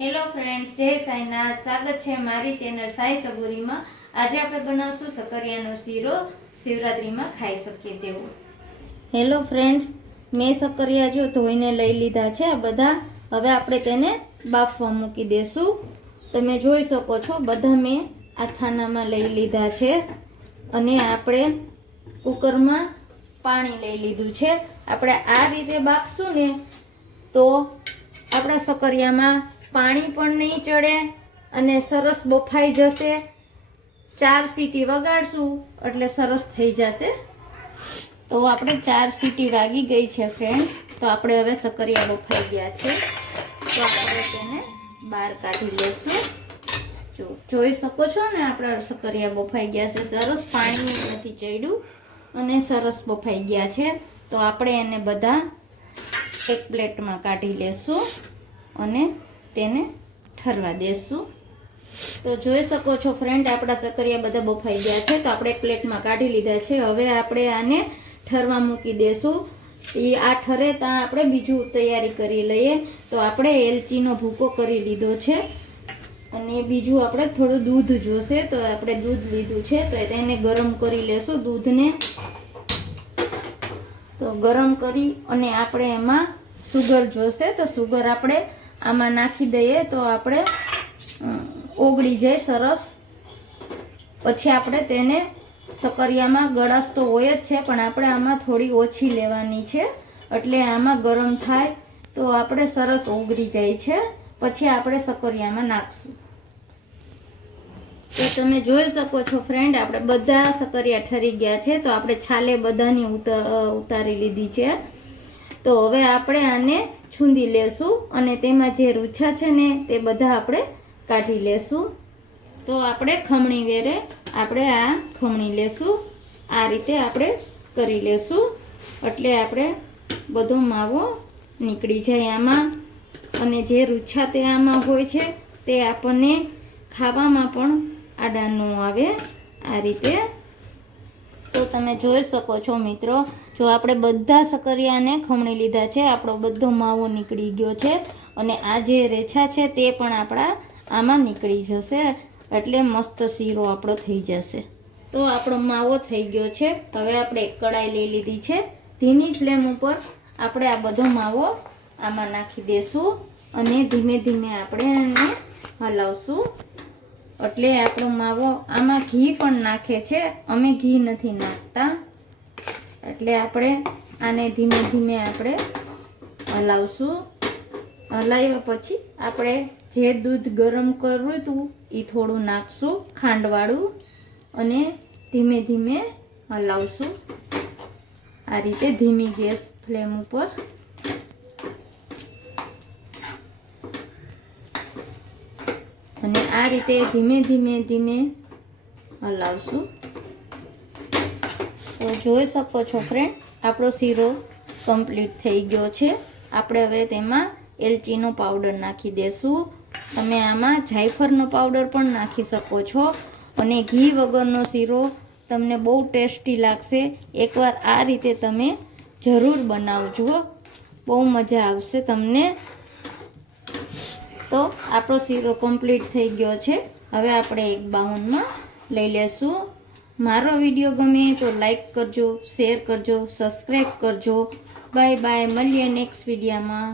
Hello friends, જય સાઈનાથ. સ્વાગત છે મારી ચેનલ સાઈ સબુરીમાં. આજે આપણે બનાવશું સકરિયાનો શીરો, શિવરાત્રીમાં ખાઈ શકીએ તેવો. હેલો ફ્રેન્ડ્સ, મેં સકરિયા જો ધોઈને લઈ લીધા છે આ બધા. હવે આપણે તેને બાફવા મૂકી દેશું. તમે જોઈ શકો છો બધા મેં આ ખાનામાં લઈ લીધા છે અને આપણે કુકરમાં પાણી લઈ લીધું છે. આપણે આ રીતે બાફશું ને તો આપણા સકરિયામાં પાણી પણ નહીં ચડે અને સરસ બફાઈ જશે. 4 સીટી વગાડશું એટલે સરસ થઈ જશે. તો આપણે 4 સીટી વાગી ગઈ છે ફ્રેન્ડ્સ. તો આપણે હવે સકરિયા બફાઈ ગયા છે તો આપણે તેને બહાર કાઢી લેશું. જોઈ શકો છો ને આપણા સકરિયા બફાઈ ગયા છે. સરસ પાણી નથી ચડ્યું અને સરસ બફાઈ ગયા છે. તો આપણે એને બધા એક પ્લેટમાં કાઢી લેશું અને તેને ઠરવા દેશું. તો જોઈ શકો છો ફ્રેન્ડ, આપણા સકરિયા બધા બફાઈ ગયા છે. તો આપણે એક પ્લેટમાં કાઢી લીધા છે. હવે આપણે આને ઠરવા મૂકી દેશું. આ ઠરે ત્યાં આપણે બીજું તૈયારી કરી લઈએ. તો આપણે એલચીનો ભૂકો કરી લીધો છે અને બીજું આપણે થોડું દૂધ જોશે. તો આપણે દૂધ લીધું છે તો તેને ગરમ કરી લેશું. દૂધને તો ગરમ કરી અને આપણે એમાં સુગર જોશે. તો સુગર આપણે આમાં નાખી દઈએ તો આપણે ઓગળી જાય સરસ. પછી આપણે તેને સકરિયામાં ગળાશ તો હોય જ છે પણ આપણે આમાં થોડી ઓછી લેવાની છે એટલે આમાં ગરમ થાય તો આપણે સરસ ઓગળી જાય છે. પછી આપણે સકરિયામાં નાખશું. તો તમે જોઈ શકો છો ફ્રેન્ડ, આપણે બધા સકરિયા ઠરી ગયા છે. તો આપણે છાલે બધાની ઉતારી લીધી છે. તો હવે આપણે આને છૂંદી લેશું અને તેમાં જે રૂછા છે ને તે બધા આપણે કાઢી લેશું. તો આપણે ખમણી વેરે આપણે આ ખમણી લેશું. આ રીતે આપણે કરી લેશું એટલે આપણે બધો માવો નીકળી જાય આમાં. અને જે રૂછા તે આમાં હોય છે તે આપણને ખાવામાં પણ આડા ન આવે આ રીતે. તો તમે જોઈ શકો છો મિત્રો, જો આપણે બધા સકરિયાને ખમણી લીધા છે, આપણો બધો માવો નીકળી ગયો છે અને આ જે રેછા છે તે પણ આપણા આમાં નીકળી જશે એટલે મસ્ત શીરો આપણો થઈ જશે. તો આપણો માવો થઈ ગયો છે. હવે આપણે એક કડાઈ લઈ લીધી છે. ધીમી ફ્લેમ ઉપર આપણે આ બધો માવો આમાં નાખી દેશું અને ધીમે ધીમે આપણે એને હલાવશું. એટલે આપણો માવો, આમાં ઘી પણ નાખે છે, અમે ઘી નથી નાખતા. એટલે આપણે આને ધીમે ધીમે આપણે હલાવશું. હલાવ્યા પછી આપણે જે દૂધ ગરમ કર્યું હતું એ થોડું નાખશું ખાંડવાળું અને ધીમે ધીમે હલાવશું આ રીતે ધીમી ગેસ ફ્લેમ ઉપર. અને આ રીતે ધીમે ધીમે ધીમે હલાવશું. તો જોઈ શકો છો ફ્રેન્ડ, આપણો શીરો કમ્પ્લીટ થઈ ગયો છે. આપણે હવે તેમાં એલચીનો પાવડર નાખી દેશું. તમે આમાં જાયફળનો પાવડર પણ નાખી શકો છો અને ઘી વગરનો શીરો તમને બહુ ટેસ્ટી લાગશે. એકવાર આ રીતે તમે જરૂર બનાવજો, બહુ મજા આવશે તમને. તો આપણો શીરો કમ્પ્લીટ થઈ ગયો છે. હવે આપણે એક બાઉલમાં લઈ લેશું. મારો વિડીયો ગમે તો લાઈક કરજો, શેર કરજો, સબસ્ક્રાઈબ કરજો. બાય બાય, મળીએ નેક્સ્ટ વિડીયોમાં.